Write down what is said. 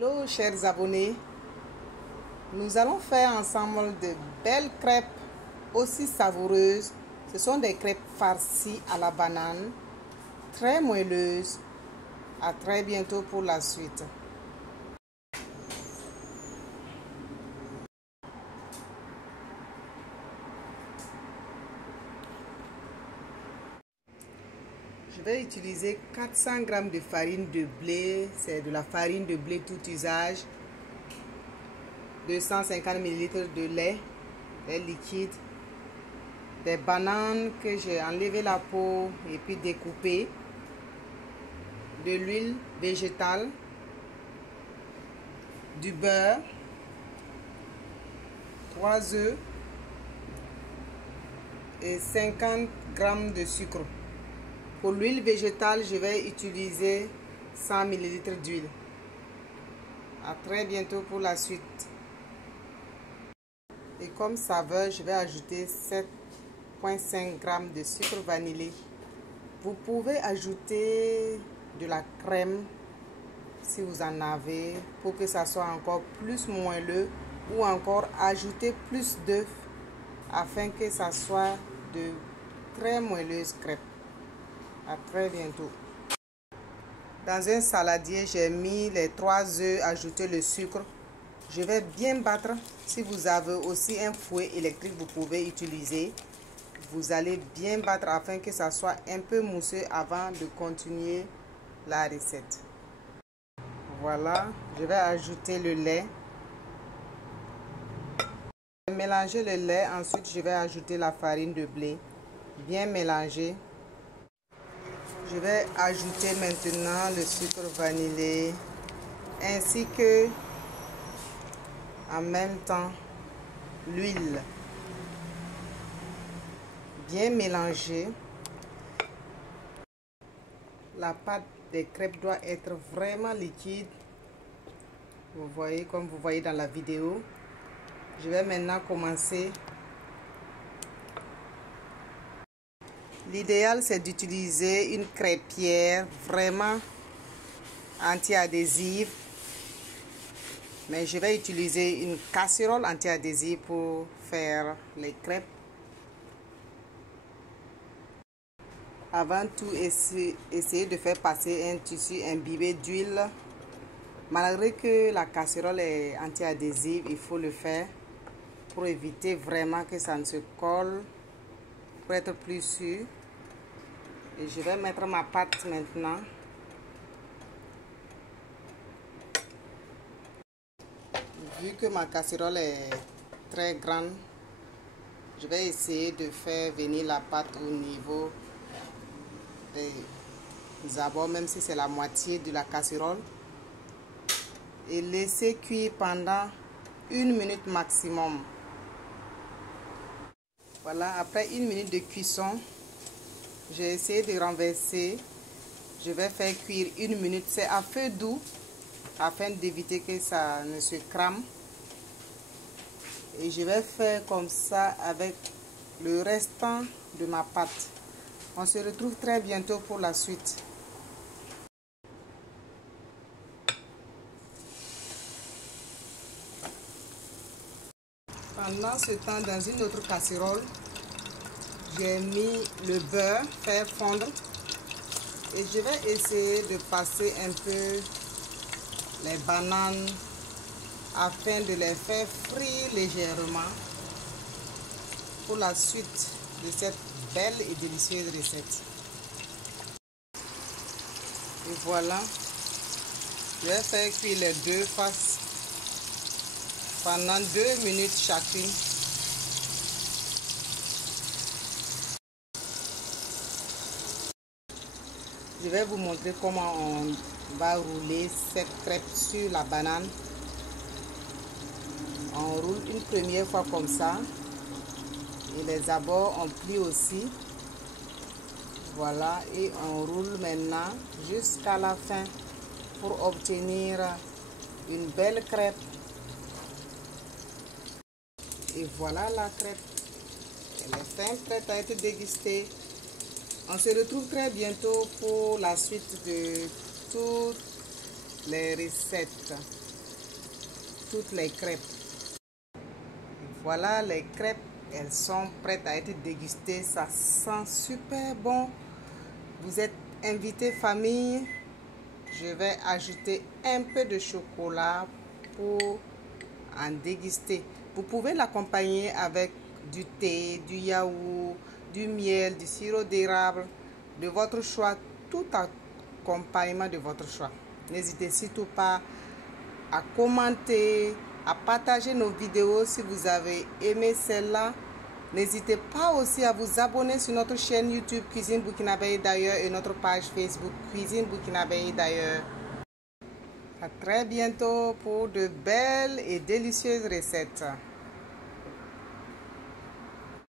Hello chers abonnés, nous allons faire ensemble de belles crêpes aussi savoureuses. Ce sont des crêpes farcies à la banane, très moelleuses. À très bientôt pour la suite. Je vais utiliser 400 g de farine de blé, c'est de la farine de blé tout usage, 250 ml de lait liquide, des bananes que j'ai enlevé la peau et puis découpées, de l'huile végétale, du beurre, 3 œufs et 50 g de sucre. Pour l'huile végétale, je vais utiliser 100 ml d'huile. À très bientôt pour la suite. Et comme saveur, je vais ajouter 7,5 g de sucre vanillé. Vous pouvez ajouter de la crème si vous en avez pour que ça soit encore plus moelleux, ou encore ajouter plus d'œufs afin que ça soit de très moelleuses crêpes. À très bientôt. Dans un saladier, j'ai mis les 3 œufs, ajouté le sucre. Je vais bien battre. Si vous avez aussi un fouet électrique, vous pouvez utiliser. Vous allez bien battre afin que ça soit un peu mousseux avant de continuer la recette. Voilà, je vais ajouter le lait. Mélanger le lait, ensuite je vais ajouter la farine de blé. Bien mélanger. Je vais ajouter maintenant le sucre vanillé ainsi que en même temps l'huile. Bien mélanger. La pâte des crêpes doit être vraiment liquide. Vous voyez, comme vous voyez dans la vidéo. Je vais maintenant commencer. L'idéal, c'est d'utiliser une crêpière vraiment anti-adhésive. Mais je vais utiliser une casserole anti-adhésive pour faire les crêpes. Avant tout, essayez de faire passer un tissu imbibé d'huile. Malgré que la casserole est anti-adhésive, il faut le faire pour éviter vraiment que ça ne se colle, pour être plus sûr. Et je vais mettre ma pâte maintenant. Vu que ma casserole est très grande, je vais essayer de faire venir la pâte au niveau des abords, même si c'est la moitié de la casserole. Et laisser cuire pendant 1 minute maximum. Voilà, après 1 minute de cuisson, j'ai essayé de renverser. Je vais faire cuire 1 minute. C'est à feu doux afin d'éviter que ça ne se crame. Et je vais faire comme ça avec le restant de ma pâte. On se retrouve très bientôt pour la suite. Pendant ce temps, dans une autre casserole, j'ai mis le beurre, faire fondre. Et je vais essayer de passer un peu les bananes afin de les faire frire légèrement pour la suite de cette belle et délicieuse recette. Et voilà, je vais faire cuire les deux faces pendant 2 minutes chacune. Je vais vous montrer comment on va rouler cette crêpe sur la banane. On roule une première fois comme ça. Et les abords on plie aussi. Voilà, et on roule maintenant jusqu'à la fin pour obtenir une belle crêpe. Et voilà la crêpe. Elle est fin, prête à être dégustée. On se retrouve très bientôt pour la suite de toutes les recettes. toutes les crêpes. Voilà les crêpes, elles sont prêtes à être dégustées. Ça sent super bon. Vous êtes invité famille. Je vais ajouter un peu de chocolat pour en déguster. Vous pouvez l'accompagner avec du thé, du yaourt, du miel, du sirop d'érable, de votre choix, tout accompagnement de votre choix. N'hésitez surtout pas à commenter, à partager nos vidéos si vous avez aimé celle-là. N'hésitez pas aussi à vous abonner sur notre chaîne YouTube Cuisine Burkinabé d'ailleurs et notre page Facebook Cuisine Burkinabé d'ailleurs. À très bientôt pour de belles et délicieuses recettes.